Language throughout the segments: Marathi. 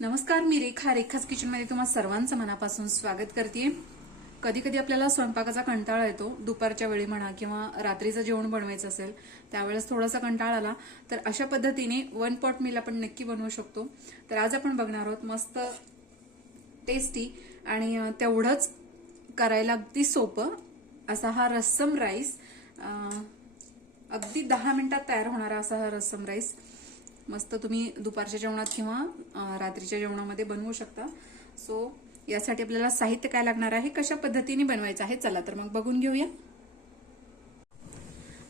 नमस्कार मी रेखा. रेखाच किचनमध्ये तुम्हाला सर्वांचं मनापासून स्वागत करते कधी कधी आपल्याला स्वयंपाकाचा कंटाळा येतो. दुपारच्या वेळी म्हणा किंवा रात्रीचं जेवण बनवायचं असेल त्यावेळेस थोडासा कंटाळा आला तर अशा पद्धतीने वन पॉट मील आपण नक्की बनवू शकतो. तर आज आपण बघणार आहोत मस्त टेस्टी आणि तेवढंच करायला अगदी सोपं असा हा रस्सम राईस. अगदी दहा मिनिटात तयार होणारा असा हा रस्सम राईस. मस्त तुम्ही दुपारच्या जेवणात किंवा रात्रीच्या जेवणामध्ये बनवू शकता. सो यासाठी आपल्याला साहित्य काय लागणार आहे कशा पद्धतीने बनवायचं आहे चला तर मग बघून घेऊया.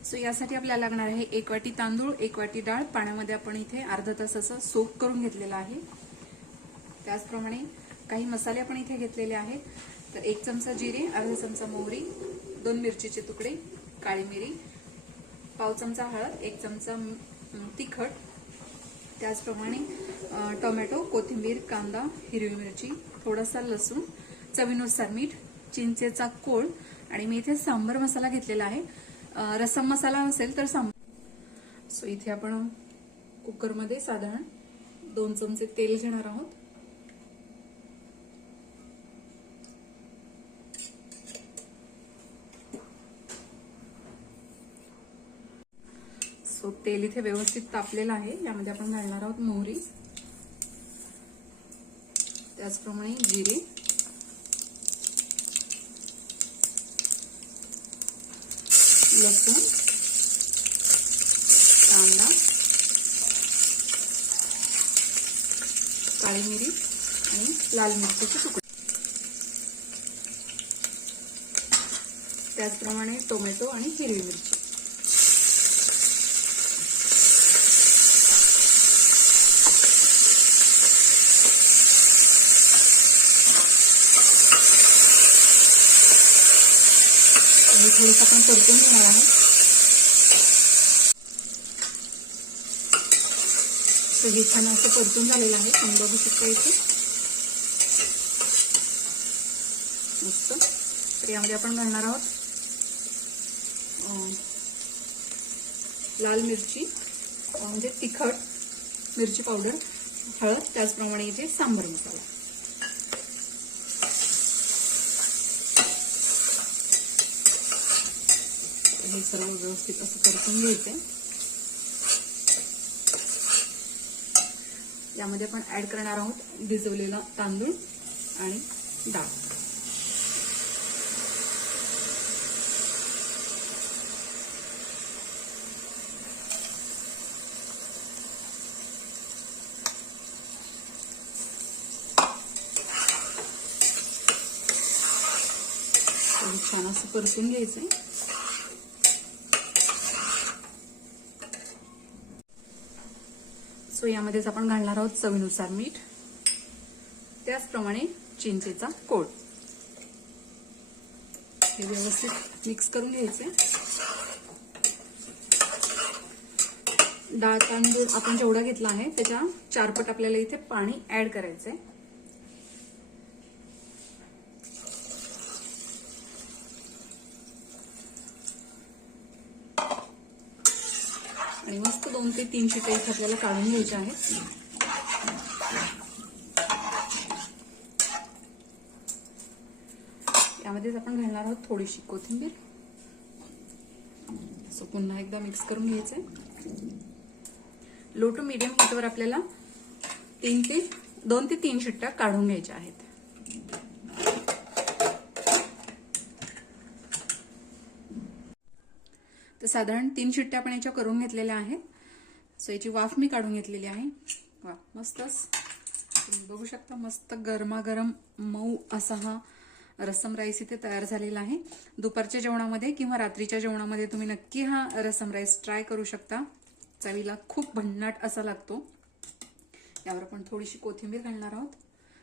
सो यासाठी आपल्याला लागणार आहे एक वाटी तांदूळ एक वाटी डाळ. पाण्यामध्ये आपण इथे अर्धा तास असं सोप करून घेतलेलं आहे. त्याचप्रमाणे काही मसाले आपण इथे घेतलेले आहेत. तर एक चमचा जिरे अर्धा चमचा मोहरी दोन मिरचीचे तुकडे काळी मिरी पाव चमचा हळद एक चमचा तिखट त्याचप्रमाणे टोमॅटो कोथिंबीर कांदा हिरवी मिरची थोडासा लसूण चवीनुसार मीठ चिंचेचा कोळ आणि मी इथे सांबर मसाला घेतलेला आहे. रसम मसाला असेल तर सांबर सो इथे आपण कुकरमध्ये साधारण दोन चमचे तेल घेणार आहोत. सो तेल इथे व्यवस्थित तापलेलं आहे. यामध्ये आपण घालणार आहोत मोहरी. त्याचप्रमाणे जिरे. लसूण. कांदा. काळी मिरी आणि लाल मिरचीचे तुकडे. त्याचप्रमाणे टोमॅटो आणि हिरवी मिरची हे थोडंसं आपण परतून घेणार आहोत. तर हे छान असं परतून झालेलं आहे तुम्ही बघू शकता इथे. मस्त. तर यामध्ये आपण घालणार आहोत लाल मिरची म्हणजे तिखट मिरची पावडर हळद त्याचप्रमाणे इथे सांबर मसाला. हे सर्व व्यवस्थित असं परतून घ्यायचंय. यामध्ये आपण ऍड करणार आहोत भिजवलेला तांदूळ आणि डाळ. छान असं परतून घ्यायचंय. सो यामध्येच आपण घालणार आहोत चवीनुसार मीठ. त्याचप्रमाणे चिंचेचा कोळ. हे व्यवस्थित मिक्स करून घ्यायचे. डाळ तांदूळ आपण जेवढा घेतला आहे त्याच्या चारपट आपल्याला इथे पाणी ऍड करायचंय. आणि मस्त दोन ते तीन शिट्या इथे आपल्याला काढून घ्यायच्या आहेत. यामध्येच आपण घालणार आहोत थोडीशी कोथिंबीर. सो पुन्हा एकदा मिक्स करून घ्यायचंय. लो टू मिडियम हिटवर आपल्याला तीन ते दोन ते तीन शिट्ट्या काढून घ्यायच्या आहेत. तर साधारण तीन शिट्ट्या आपण याच्या करून घेतलेल्या आहेत. सो याची वाफ मी काढून घेतलेली आहे. वा मस्तच. तुम्ही बघू शकता मस्त गरमागरम मऊ असा हा रसम राईस इथे तयार झालेला आहे. दुपारच्या जेवणामध्ये किंवा रात्रीच्या जेवणामध्ये तुम्ही नक्की हा रसम राईस ट्राय करू शकता. चवीला खूप भन्नाट असा लागतो. यावर आपण थोडीशी कोथिंबीर घालणार आहोत.